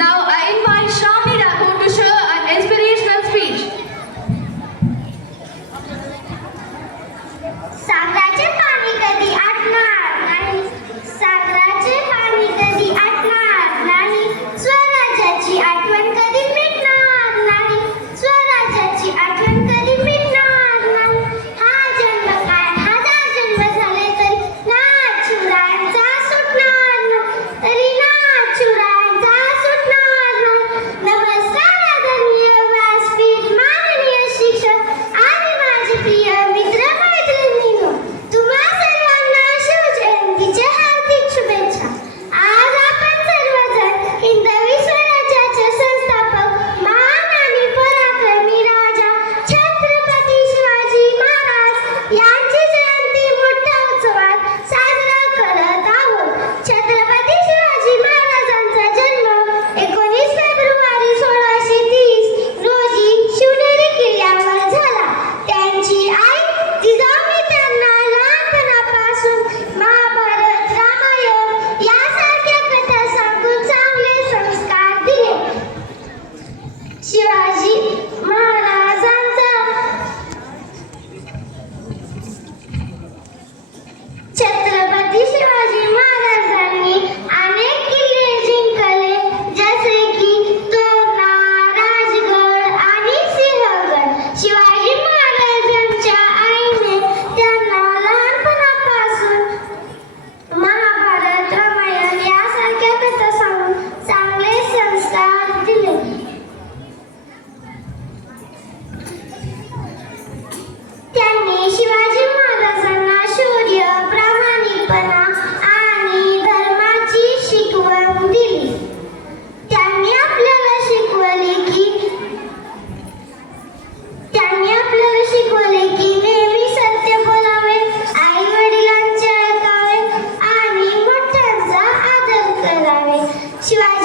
Now I invite Shravani Rathod to share an inspirational speech. सागराचे पाणी कधी आटणार नाही, सागराचे पाणी कधी आटणार नाही, स्वराज्याची आठवण कधी मिटणार नाही, स्वराज्याची आठवण कधी मिटणार नाही. हा जन्म काय हजार जन्म झाले तरी नाथ शिवरायांचा सुटणार नाही, तरी नाथ शिवरायांचा सुटणार नाही. नमस्कार आदरणीय व्यासपीठ, माननीय शिक्षक आणि माझे प्रिय मित्र मैत्रिणींनो, तुम्हा सर्वांना शिवजयंतीच्या हार्दिक शुभेच्छा. आज आपण सर्वजण हिंदवी स्वराज्याचे संस्थापक महान आणि पराक्रमी राजा छत्रपती शिवाजी महाराज यांची जयंती मोठ्या उत्सवात साजरा करत आहोत. छत्रपती शिवाजी महाराजांचा जन्म 19 फेब्रुवारी 1630 रोजी शिवनेरी किल्ल्यावर झाला. त्यांची आई जिजाऊने त्यांना लहानपणापासून महाभारत, रामायण यासारख्या कथा सांगून चांगले संस्कार दिले. शिवाजी महाराजांचा छत्रपती शिवाजी महाराजांनी अनेक किल्ले जिंकले, जसे की तोरणा, राजगड आणि सिंहगड. शिवाजी महाराजांच्या आईने त्यांना लहानपणापासून महाभारत, रामायण यासारख्या कथा सांगून चांगले संस्कार दिले. त्यांनी शिवाजी महाराजांना शौर्य, प्रामाणिकपणा आणि धर्माची शिकवण दिली. त्यांनी आपल्याला शिकवले की नेहमी सत्य बोलावे, आई वडिलांचे ऐकावे आणि मोठ्यांचा आदर करावे. शिवाजी